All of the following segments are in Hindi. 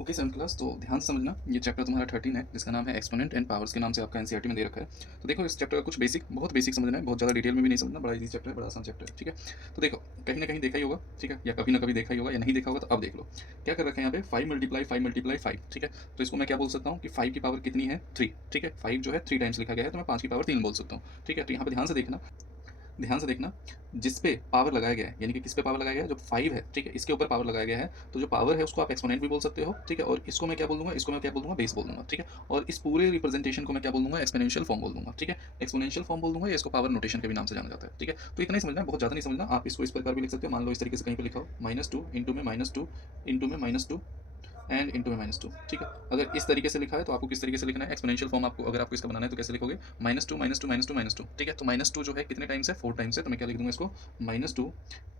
ओके सेवन क्लास, तो ध्यान से समझना। ये चैप्टर तुम्हारा 13 है जिसका नाम है एक्सपोनेंट एंड पावर्स के नाम से आपका एनसीईआरटी में दे रखा है। तो देखो, इस चैप्टर का कुछ बेसिक, बहुत बेसिक समझना है, बहुत ज़्यादा डिटेल में भी नहीं समझना। बड़ा इजी चैप्टर है, बड़ा आसान चैप्टर है, ठीक है। तो देखो, कहीं ना कहीं देखा ही होगा, ठीक है, या कभी ना कभी देखा ही होगा, या नहीं देखा होगा तो अब देख लो। क्या कर रखे हैं यहाँ पे, 5 × 5 × 5, ठीक है। तो इसको मैं क्या बोल सकता हूँ कि 5 की पावर कितनी है, 3, ठीक है। 5 जो है 3 टाइम्स लिखा गया है, तो मैं 5 की पावर 3 बोल सकता हूँ, ठीक है। तो यहाँ पे ध्यान से देखना, जिस पे पावर लगाया गया है, यानी कि किस पे पावर लगाया गया है, जो 5 है, ठीक है, इसके ऊपर पावर लगाया गया है, तो जो पावर है उसको आप एक्सपोनेंट भी बोल सकते हो, ठीक है। और इसको मैं क्या बोल दूंगा, इसको मैं क्या बोल दूंगा, बेस बोल दूंगा, ठीक है। और इस पूरे रिप्रेजेंटेशन को मैं क्या बोल दूंगा, एक्सपोनेंशियल फॉर्म बोल दूंगा, ठीक है। एक्सपोनेंशियल फॉर्म बोल दूंगा, या इसको पावर नोटेशन के भी नाम से जाना जाता है, ठीक है। तो इतना ही समझना है, बहुत ज़्यादा नहीं समझना। आप इसको इस प्रकार भी लिख सकते हो, मान लो इस तरीके से कहीं पे लिखा हो, -2 इंटू में -2 इंटू में -2 एंड इंटू में -2, ठीक है। अगर इस तरीके से लिखा है तो आपको किस तरीके से लिखना है, एक्सपोनेंशियल फॉर्म आपको अगर आपको इसका बनाना है तो कैसे लिखोगे, -2 -2 -2 -2, ठीक है। तो -2 जो है कितने टाइम्स है, 4 टाइम्स है, तो मैं क्या लिख दूंगा इसको, -2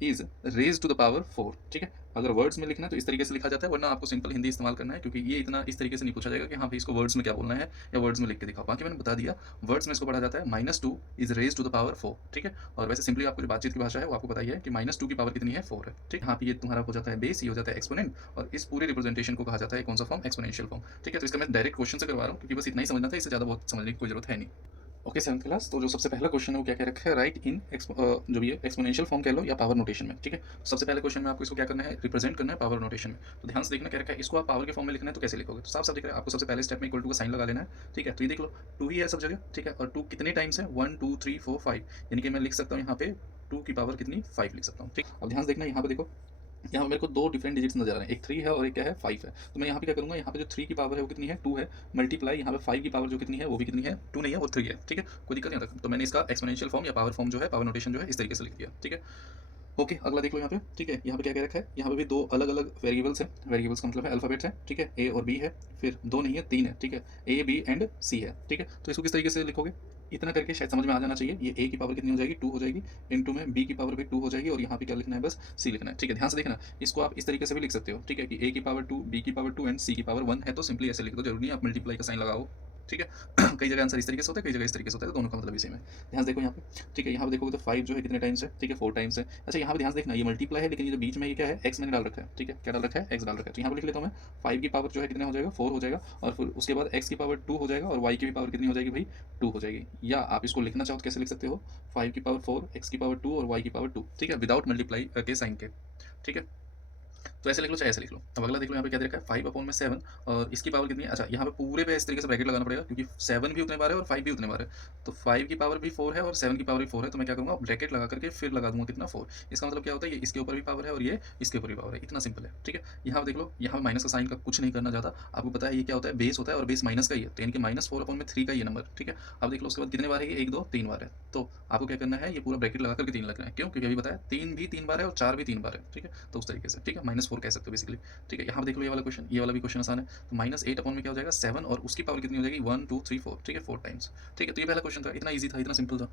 is raise to the power 4, ठीक है। अगर वर्ड्स में लिखना है तो इस तरीके से लिखा जाता है, वरना आपको सिंपल हिंदी इस्तेमाल करना है, क्योंकि ये इतना इस तरीके से नहीं पूछा जाएगा कि हाँ भाई इसको वर्ड्स में क्या बोलना है या वर्ड्स में लिख के दिखाओ। बाकी मैंने बता दिया, वर्ड्स में इसको पढ़ा जाता है -2 is raise to the power 4, ठीक है। और वैसे सिंपली आपको जो बातचीत की भाषा है वो आपको पता ही है कि -2 की पावर कितनी है, 4 है, ठीक है। हाँ, ये तुम्हारा हो जाता है बेस, ये हो जाता है एक्सपोनेंट, और इस पूरे रिप्रेजेंटेशन को कहा जाता है कौन सा फॉर्म, एक्सपोनेंशियल फॉर्म, ठीक है। तो इसका मैं डायरेक्ट क्वेश्चन से करवा रहा हूँ, क्योंकि बस इतना ही समझना था, इससे ज़्यादा बहुत समझने की कोई जरूरत है नहीं। ओके सेवन्थ क्लास, तो जो सबसे पहला क्वेश्चन है वो क्या कह रखा है, राइट इन जो भी है एक्सपोनेंशियल फॉर्म कह लो या पावर नोटेशन में, ठीक है। सबसे पहले क्वेश्चन में आपको इसको क्या करना है, रिप्रेजेंट करना है पावर नोटेशन में। तो ध्यान से देखना क्या रखा है, इसको आप पावर के फॉर्म में लिखना है तो कैसे लिखोगे, तो साफ साफ दिख रहा है आपको, सबसे पहले स्टेप में इक्वल टू का साइन लगा लेना है, ठीक है। तो ये देख लो, 2 ही है सब जगह, ठीक है। और 2 कितने टाइम्स है, 1 2 3 4 5, यानी कि मैं लिख सकता हूँ यहाँ पे 2 की पावर कितनी, 5 लिख सकता हूँ, ठीक। अब ध्यान से देखना, यहाँ पे देखो, यहाँ मेरे को दो डिफरेंट डिजिट्स नजर आ रहे हैं, एक 3 है और एक क्या है, 5 है। तो मैं यहाँ पे क्या करूँगा, यहाँ पे जो 3 की पावर है वो कितनी है, 2 है, मल्टीप्लाई यहाँ पे 5 की पावर जो कितनी है वो भी कितनी है, 2 नहीं है वो 3 है, ठीक है। कोई दिक्कत नहीं आता। तो मैंने इसका एक्सपोनेंशियल फॉर्म या पावर फॉर्म जो है, पावर नोटेशन जो है, इस तरीके से लिख दिया, ठीक है। ओके, अगला देख लो यहाँ पे, ठीक है। यहाँ पे क्या कह रखा है, यहाँ पे भी दो अलग अलग वेरिएबल्स हैं, वेरिएबल्स का मतलब है अल्फाबेट्स हैं, ठीक है। ए और बी है, फिर दो नहीं है, 3 है, ठीक है। ए बी एंड सी है, ठीक है। तो इसको किस तरीके से लिखोगे, इतना करके शायद समझ में आ जाना चाहिए। ये ए की पावर कितनी हो जाएगी, 2 हो जाएगी, इनटू में बी की पावर भी 2 हो जाएगी, और यहाँ पे क्या लिखना है, बस सी लिखना है, ठीक है। ध्यान से देखना, इसको आप इस तरीके से भी लिख सकते हो, ठीक है, कि ए की पावर 2, बी की पावर 2 एंड सी की पावर 1 है, तो सिंपली ऐसे लिख दो, जरूरी नहीं आप मल्टीप्लाई का साइन लगाओ, ठीक है। कई जगह आंसर इस तरीके से होता है, कई जगह इस तरीके से होता है, तो दोनों का मतलब इसी में। ध्यान से देखो यहाँ पे, ठीक है। यहाँ पे देखोगे तो 5 जो है कितने टाइम्स है, ठीक है, 4 टाइम्स है। अच्छा, यहाँ पे ध्यान से देखना, ये मल्टीप्लाई है, लेकिन ये जो बीच में ये क्या है, एक्स मैंने डाल रखा है, ठीक है। क्या डाल रखा है, एक्स डाल रखा है। तो यहाँ पे लिख लेता हूँ मैं, 5 की पावर जो है कितने हो जाएगा, 4 हो जाएगा, और फिर उसके बाद एक्स की पावर 2 हो जाएगा, और वाई की भी पावर कितनी हो जाएगी भाई, 2 हो जाएगी। या आप इसको लिखना चाहो तो कैसे लिख सकते हो, 5 की पावर 4, एक्स की पावर 2 और वाई की पावर 2, ठीक है, विदाउट मल्टीप्लाई के साइन के, ठीक है। तो ऐसे लिख लो चाहे ऐसे लिख लो। अब अगला देख लो, यहाँ पे क्या दे रखा है, 5/7, और इसकी पावर कितनी है। अच्छा, यहाँ पे पूरे पे इस तरीके से ब्रैकेट लगाना पड़ेगा, क्योंकि 7 भी उतने बार है और 5 भी उतने बार है। तो 5 की पावर भी 4 है और 7 की पावर भी 4 है, तो मैं क्या करूँगा, ब्रैकेट लगा करके फिर लगा दूंगा कितना, 4। इसका मतलब क्या होता है, ये इसके ऊपर भी पावर है और ये इसके ऊपर भी पावर है, इतना सिंपल है, ठीक है। यहाँ पे देख लो, यहाँ पे माइनस का साइन का कुछ नहीं करना ज़्यादा, आपको पता है ये क्या होता है, बेस होता है, और बेस माइनस का ही है, तो यानी कि -4/3 का ये नंबर, ठीक है। अब देख लो उसके बाद कितने बार है ये, 1 2 3 बार है। तो आपको क्या करना है, ये पूरा ब्रैकेट लगा करके 3 लगना है, क्यों, क्योंकि अभी बताया 3 भी 3 बार है और 4 भी 3 बार है, ठीक है। तो उस तरीके से, ठीक है, -4 कह सकते हो बेसिकली, ठीक है। यहाँ पे देख लो ये वाला क्वेश्चन, ये वाला भी क्वेश्चन आसान है। तो -8 में क्या हो जाएगा, 7, और उसकी पावर कितनी हो जाएगी, 1 2 3 4, ठीक है, 4 टाइम्स, ठीक है। तो ये पहला क्वेश्चन था, इतना ईजी था, इतना सिंपल था।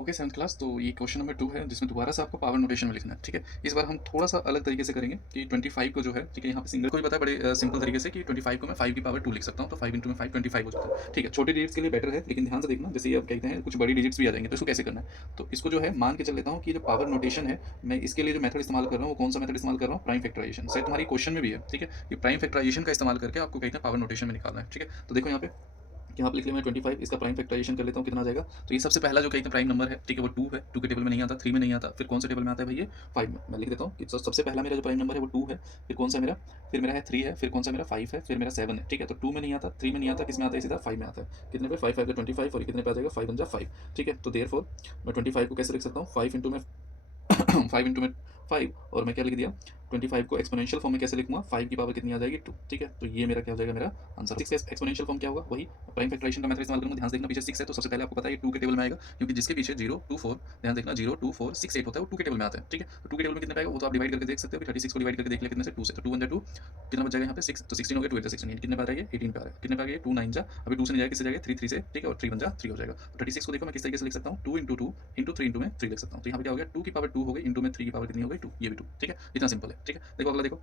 ओके सेवन्थ क्लास, तो ये क्वेश्चन नंबर 2 है, जिसमें दोबारा से आपको पावर नोटेशन में लिखना है, ठीक है। इस बार हम थोड़ा सा अलग तरीके से करेंगे कि 25 को जो है, ठीक है, यहाँ पे सिंगल को भी पता है बड़े सिंपल तरीके से कि 25 को मैं 5 की पावर 2 लिख सकता हूँ, तो 5 इंटू में 5 25 हो जाता है, ठीक है। छोटे डिजिट्स के लिए बेटर है, लेकिन ध्यान से देखना, जैसे ये अब कहते हैं कुछ बड़ी डिजिट्स भी आ जाएंगे, तो इसको कैसे करना है। तो इसको जो है मान के चल लेता हूँ कि जो पावर नोटेशन है, मैं इसके लिए जो मेथड इस्तेमाल कर रहा हूँ वो कौन सा मेथड इस्तेमाल कर रहा हूँ, प्राइम फैक्टराइजेशन से। तुम्हारी क्वेश्चन में भी है, ठीक है। ये प्राइम फैक्टराइजेशन का इस्तेमाल करके आपको कहते हैं पावर नोटेशन में निकालना है, ठीक है। तो देखो यहाँ पे लिख लिया मैं 25, इसका प्राइम फैक्टराइजेशन कर लेता हूँ, कितना आ जाएगा। तो ये सबसे पहला जो कहीं प्राइम नंबर है, ठीक है, वो 2 है, 2 के टेबल में नहीं आता, 3 में नहीं आता, फिर कौन से टेबल में आता है भाई, ये 5 में। मैं लिख देता हूँ कि सबसे पहला मेरा जो प्राइम नंबर है वो 2 है, फिर कौन सा मेरा, फिर मेरा है 3 है, फिर कौन सा मेरा 5 है, फिर मेरा 7 है, ठीक है। तो 2 में नहीं आता, 3 में नहीं आता, किस में आता है, सीधा 5 में आता है। कितने पे, 5 5 25, और कितने पे आ जाएगा, 5 1 5, ठीक है। तो देयरफॉर मैं 25 को कैसे लिख सकता हूँ, 5 इंटू में 5 इंटू में 5, और मैं क्या लिख दिया, 25 को एक्सपोनेंशियल फॉर्म में कैसे लिखूंगा, 5 की पावर कितनी आ जाएगी, 2, ठीक है। तो ये मेरा क्या हो जाएगा, मेरा आंसर। 6 का एक्सपोनेंशियल फॉर्म क्या होगा, वही प्राइम फैक्टराइजेशन का मेथड इस्तेमाल करूंगा। ध्यान से देखना, पीछे 6 है तो सबसे पहले आपको पता है ये 2 के टेबल में आएगा, क्योंकि जिसके पीछे 0 2 4, ध्यान देखना, 0 2 4 6 8 होता है, वो 2 के टेबल में आता है, ठीक है। तो 2 के टेबल में कितने पाएगा वो तो आप डिवाइड करके देख सकते हो, 36 को डिवाइड करके देख लिया कितने से, 2 से। तो 2 1 2, कितना बच जाएगा यहाँ पे 6, तो 16 हो गया, 2 8 16, कितने पे आ रहा है, 18 पे आ रहा है, कितने पे आ गया, 2 9 जा, अभी 2 से नहीं जाएगा, किससे जाएगा, 3 3 से, ठीक है, और 3 1 जा 3 हो जाएगा। तो 36 को देखो मैं किस तरीके से लिख सकता हूँ, 2 इंटू 2 इंटू 3 इंटू में 3 लिख सकता हूँ। तो यहाँ पे क्या हो गया, 2 की पावर 2 हो गई, इंटू में 3 की पावर कितनी हो गई, 2, ये भी 2, ठीक है। इतना सिंपल है, ठीक है। देखो अगला देखो,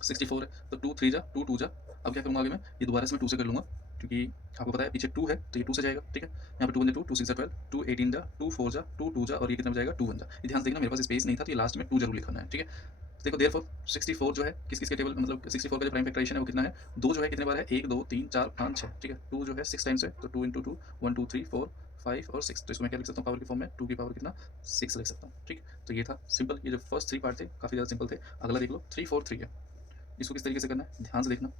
64 है, तो 2 3 जा 2 2 जा। अब क्या करूँगा आगे मैं, ये दोबारा से मैं 2 से कर लूँगा, क्योंकि आपको पता है पीछे 2 है तो ये 2 से जाएगा, ठीक है। यहाँ पे 2 1 2 2 6 12, 2 18 जा, 2 4 जा, 2 2 जा, और ये कितना जाएगा, 2 1 जा। ये ध्यान से देखना, मेरे पास स्पेस नहीं था, तो ये लास्ट में 2 जरूर लिखना है, ठीक है। देखो देयरफॉर 64 जो है किस-किस के टेबल मतलब 64 का जो प्राइम फैक्टराइज़ेशन है वो कितना है, 2 जो है कितने बार है, 1, 2, 3, 4, 5, 6, ठीक है। 2 जो है 6 टाइम्स है, तो 2 इंटू 2 1, 2, 3, 4, 5 और 6, तो इसको मैं क्या लिख सकता हूँ पावर की फॉर्म में, 2 की पावर कितना 6 लिख सकता हूँ, ठीक। तो ये था सिंपल, ये जो फर्स्ट 3 पार्ट थे काफ़ी ज़्यादा सिंपल थे। अगला देख लो 3, 4, 3 है, इसको किस तरीके से करना है ध्यान से देखना।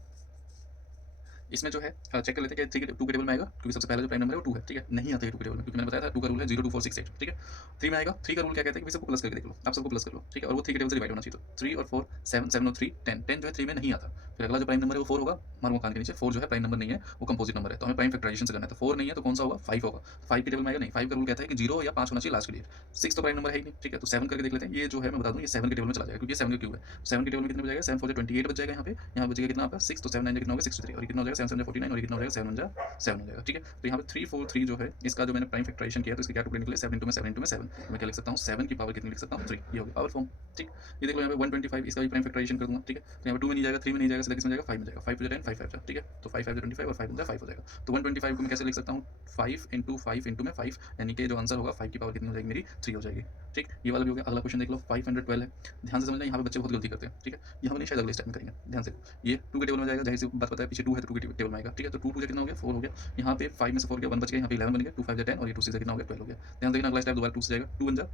इसमें जो है चेक कर लेते हैं कि 3 के 2 के टेबल में आएगा, क्योंकि सबसे पहला जो प्राइम नंबर है वो 2 है, ठीक है। नहीं आता है 2 के टेबल में, क्योंकि मैंने बताया था 2 का रूल है 0, 2, 4, 6, 8, ठीक है। 3 में आएगा, 3 का रूल क्या कहता है कि भाई सबको प्लस करके देख लो, आप सबको प्लस कर लो, ठीक है। और वो 3 के टेबल से डिवाइड होना चाहिए, तो 3 और 4 7, 7 और 3 10, 10 जो है 3 में नहीं आता। फिर अगला जो प्राइम नंबर है वो 4 होगा, मारो कान के नीचे, 4 जो है प्राइम नंबर नहीं है, वो कंपोजिट नंबर है, तो हमें प्राइम फैक्टराइजेशन से करना है। तो 4 नहीं है तो कौन सा होगा, 5 होगा। 5 के टेबल में आएगा नहीं, 5 का रूल कहता है कि 0 या 5 होना चाहिए लास्ट के लिए। 6 तो प्राइम नंबर है ही नहीं, ठीक है। तो 7 करके देख लेते हैं, ये जो है मैं बता दूं ये 7 के टेबल में चला जाएगा, क्योंकि ये 7 का क्यूब है। 7 के टेबल में कितने बच जाएगा, 7 4 28 बच जाएगा, यहाँ बचेगा कितना आपका 6, तो 7 9 कितना हो गया 63, और ये कितना हो जाएगा 7 7 49, और ये कितना हो जाएगा 7 1 7 हो जाएगा, ठीक है। तो यहाँ पे 3 4 3 जो है इसका जो मैंने प्राइम फैक्टराइजेशन किया तो इसके क्या टुकड़े निकले 7 इंटू में 7 इंटू में 7, मैं क्या लिख सकता हूँ 7 की पावर कितनी लिख सकता हूँ 3, ये हो गया पावर फॉर्म, ठीक। ये देख लो यहाँ पे 125 इसका भी प्राइम फैक्टराइजेशन कर दूंगा, ठीक है। तो यहाँ पे 2 में नहीं जाएगा, 3 में नहीं जाएगा, सीधा किस में जाएगा 5 में जाएगा, 5 टू 10 5 5 ठीक है। तो 5 5 25 और 5 होता है 5 हो जाएगा। तो 125 को मैं कैसे लिख सकता हूँ 5 इंटू 5 इंटू में 5, यानी कि जो आंसर होगा 5 की पावर कितनी हो जाएगी मेरी 3 हो जाएगी, ठीक। ये वाला भी हो गया। अगला क्वेश्चन देख लो 512 है, ध्यान से समझना, यहाँ पे बच्चे बहुत गलती करते हैं, ठीक है। यहाँ पे नहीं, शायद अगले स्टेप में करेंगे, ध्यान से। ये 2 के टेबल में जाएगा, जाहिर सी बात पता है पीछे 2 है तो 2 के टेबल में आएगा, ठीक है। तो 2 2 कितना हो गया 4 हो गया, यहाँ पे 5 में से 4 गया 1 बच गया, यहाँ पे 11 बन गया, 2 5 10 और ये 2 6 कितना हो गया 12 हो गया। ध्यान देखना अगला स्टेप दोबारा 2 से जाएगा, 2 1 जा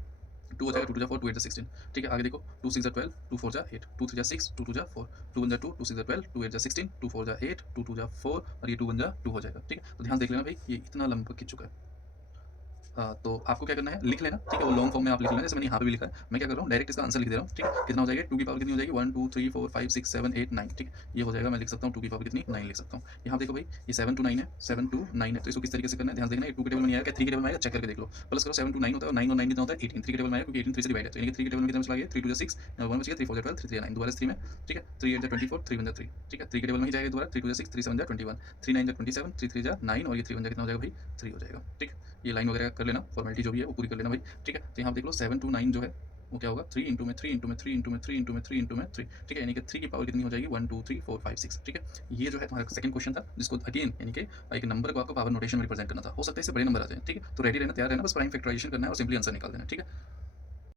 2 हो जाएगा, 2 2 जा 4, 2 8 जा 16, ठीक है। आगे देखो 2 6 जा 12, 2 4 जा 8, 2 3 जा 6, 2 2 जा 4, 2 1 जा 2, 2 6 जा 12, 2 8 जा 16, 2 4 जा 8, 2 2 जा 4 और ये 2 1 जा 2 हो जाएगा, ठीक है। तो ध्यान देख लेना भाई, ये इतना लंबा खिंच चुका है। तो आपको क्या करना है, लिख लेना, ठीक है। वो लॉन्ग फॉर्म में आप लिख लेना, जैसे मैंने यहाँ पे भी लिखा है। मैं क्या कर रहा हूँ, डायरेक्ट इसका आंसर लिख दे रहा हूँ, ठीक है। कितना हो जाएगा 2 की पावर कितनी हो जाएगी 1 2 3 4 5 6 7 8 9, ठीक। ये हो जाएगा, मैं लिख सकता हूँ 2 की पावर कितनी 9 लिख सकता हूँ। यहाँ देखो भाई ये 7 टू 9 है, 7 टू 9 है, तो इसको किस तरीके से करना है ध्यान देखना। ये 2 के टेबल में नहीं आएगा, 3 के टेबल में आएगा, चेक करके देख लो। प्लस करो 7 टू 9 होता है, और 9 और 9 कितना होता है 18, 3 के टेबल में आएगा क्योंकि 18 3 से डिवाइड है, तो यानी कि 3 के टेबल में कितना चला गया 3 2 जा 6 और 1 बच गया 3 4 जा 12 3 3 जा 9, दोबारा 3 में, ठीक है। 3 8 जा 24, 3 1 जा 3, ठीक है। 3 के टेबल में ही जाएगा दोबारा, 3 2 जा 6, 3 7 जा 21, 3 9 जा 27, 3 3 जा 9 और ये 3 1 जा कितना हो जाएगा भाई 3 हो जाएगा, ठीक। ये लाइन वगैरह कर लेना, फॉर्मेलिटी जो भी है वो पूरी कर लेना भाई, ठीक है। तो यहाँ देख लो 7 टू 9 जो है वो क्या होगा 3 इंटू में 3 इंटू में 3 इंटू में 3 इंटू में 3 इंटू में 3, ठीक है। यानी कि 3 की पावर कितनी हो जाएगी 1 2 3 4 5 6, ठीक है। ये जो है तुम्हारा सेकंड क्वेश्चन था, जिसको अगेन यानी कि एक नंबर को आपको पावर नोटेशन में रिप्रेजेंट करना था। हो सकता है इससे बड़े नंबर आ जाए, ठीक है। तो रेडी रहना, तैयार रहना, बस प्राइम फैक्टराइजेशन करना है और सिंपली आंसर निकाल देना, ठीक है।